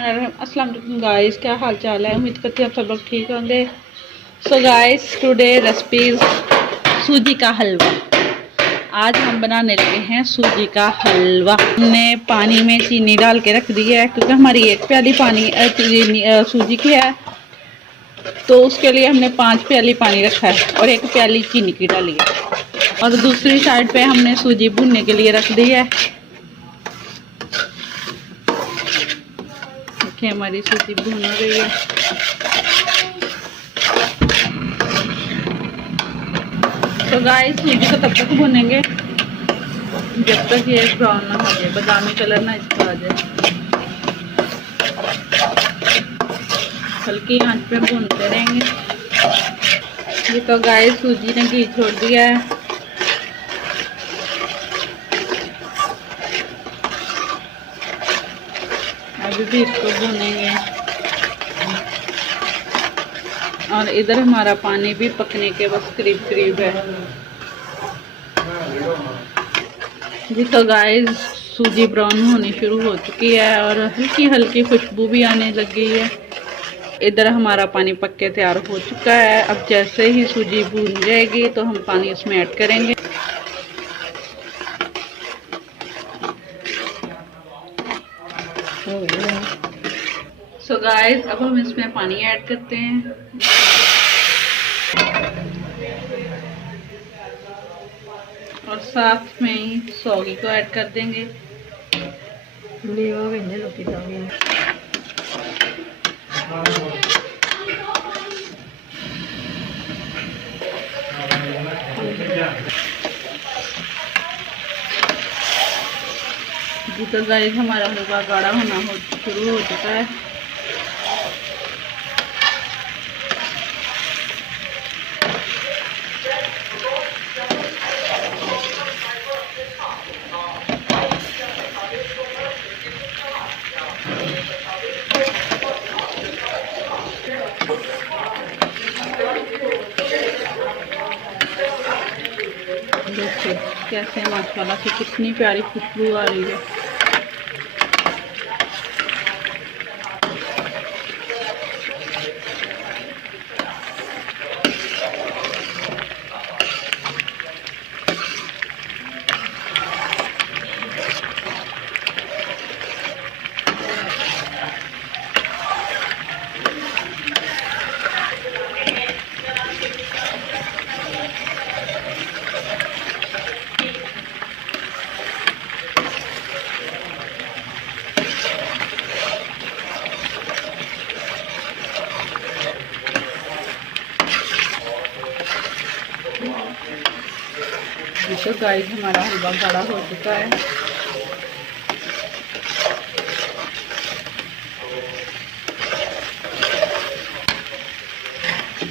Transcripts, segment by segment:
अस्सलाम वालेकुम गाइस, क्या हाल चाल है। उम्मीद करती हूँ आप सब लोग ठीक होंगे। सो गाइस, टुडे रेसिपीज सूजी का हलवा। आज हम बनाने लगे हैं सूजी का हलवा। हमने पानी में चीनी डाल के रख दी है क्योंकि हमारी एक प्याली सूजी की है, तो उसके लिए हमने 5 प्याली पानी रखा है और 1 प्याली चीनी की डाली है। और दूसरी साइड पे हमने सूजी भूनने के लिए रख दी है। देखिए हमारी सूजी भून हो गई है। तो गाइस, सूजी को तब तक भूनेंगे जब तक ये ब्राउन ना हो जाए, बादामी कलर ना इसका आ जाए। हल्की आंच पे भूनते रहेंगे। ये तो गाइस सूजी ने घी छोड़ दिया है। अभी भी इसको भूनेंगे। और इधर हमारा पानी भी पकने के बस करीब करीब है। जी तो गाइस, सूजी ब्राउन होनी शुरू हो चुकी है और हल्की हल्की खुशबू भी आने लग गई है। इधर हमारा पानी पक के तैयार हो चुका है। अब जैसे ही सूजी भून जाएगी तो हम पानी इसमें ऐड करेंगे। सो गाइस, अब हम इसमें पानी ऐड करते हैं और साथ में ही सौगी को ऐड कर देंगे। जी तो गाइस, हमारा हलवा गाढ़ा होना शुरू हो चुका है। देखिए कैसे माशाल्लाह से कितनी प्यारी खुशबू आ रही है। तो गाइस, हमारा हलवा गाढ़ा हो चुका है।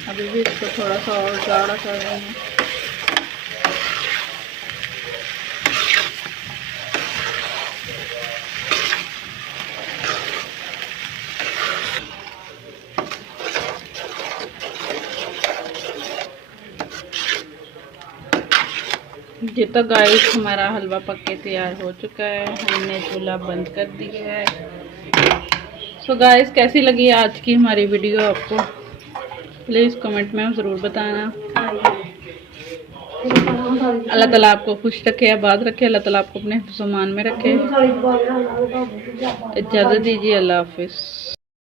अभी भी इसको थोड़ा सा और गाढ़ा कर रहे हैं। ये तो गाइस, हमारा हलवा पक के तैयार हो चुका है। हमने चूल्हा बंद कर दिया है। सो गाइस, कैसी लगी आज की हमारी वीडियो आपको? प्लीज़ कमेंट में ज़रूर बताना। अल्लाह ताला आपको खुश रखे, आबाद रखे। अल्लाह ताला आपको अपने सामान में रखे। इजाज़त दीजिए। अल्लाह हाफिज़।